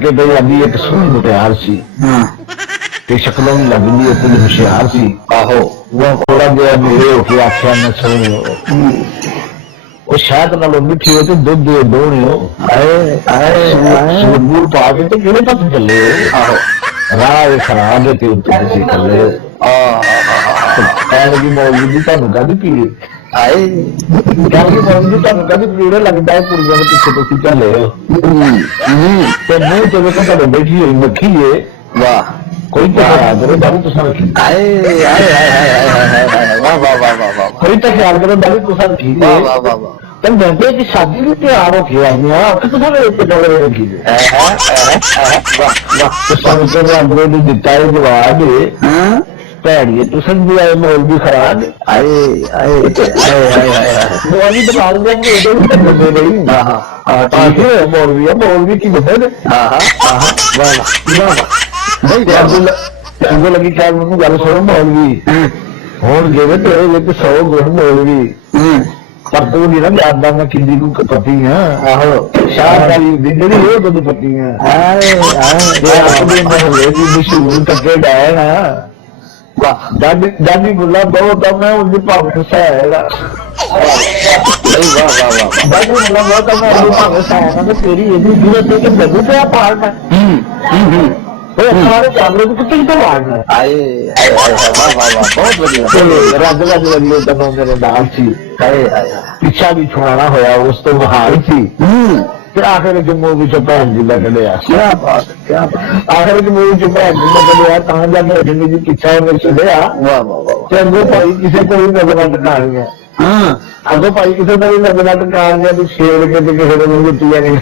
के तो अभी एक सोहनी मुटियार सी ते शक्लों भी लगदी है कुछ होशियार सी। आहो वो थोड़ा जहा मेरे होके आख्या मैं सोहनी वो शायद नालों मिठी हो तो दुध दे दोने हो आए आए सूरबूर पा के तो किहड़े पासे चले हो। आहो राह खराब है ते उत्ते तुसीं थल्ले कहने लगी मौलवी जी तुहानू काहदी पीड़ आए कहने मौलवी जी तुहानू काहदी पीड़ लगता है कुड़ियां दे पिछे तुसीं झले हो ते मुंह च वेखो तुहाडे बैठी हुई मक्खी है। वाह कोई तो ख्याल करो दादी तुसां रखी आए आए आए आए वाह वाह वाह वाह वाह कोई तो ख्याल करो दादी तुसां रखी वाह वाह वाह वाह तब बेटे की शादी भी तैयार हो के आई है तो तुसां ने डोले रखी है वाह वाह तुसां ने अंदर दी दिता है जवाब है भैड़िए तुसां भी आए मौलवी खराब आए आए आए आए मौलवी बता रहे हैं कि इधर बंदे नहीं हां हां ठीक है मौलवी की बंदे हां हां वाह वाह नहीं लगी क्या मैं गल सुनो मौलवी होन गए तेरे विच 100 गुण मौलवी पर तू नहीं ना जानदा मैं किंदी को पति हां आहो शाहबाजी जिंदगी हो तो पति हां आए आए अपने मोहल्ले की मशहूर टके गाए ना वाह दादी बुला बहुत मैं उनकी भाव से आएगा नहीं वाह वाह वाह दादी बुला बहुत मैं उनकी भाव से आएगा तो तेरी ये भी जरूरत है कि बदू पे पालना हमारे कैमरे को कितनी तो मारना आए आए वाह वाह वाह बहुत बढ़िया रज रज लगी तब मेरे नाल सी आए पिछा भी छुड़ाना होया उस तो बहार सी फिर आखिर के मूवी चो भैन जी लग लिया क्या बात आखिर के मूवी चो भैन जी लग लिया कहाँ जाके अजनी जी पिछा में चलिया वाह वाह वाह अगो भाई किसी को भी नजर टकानी है अगो भाई किसी को भी नजर टकानी है तो शेर के किसी को भी जुटिया नहीं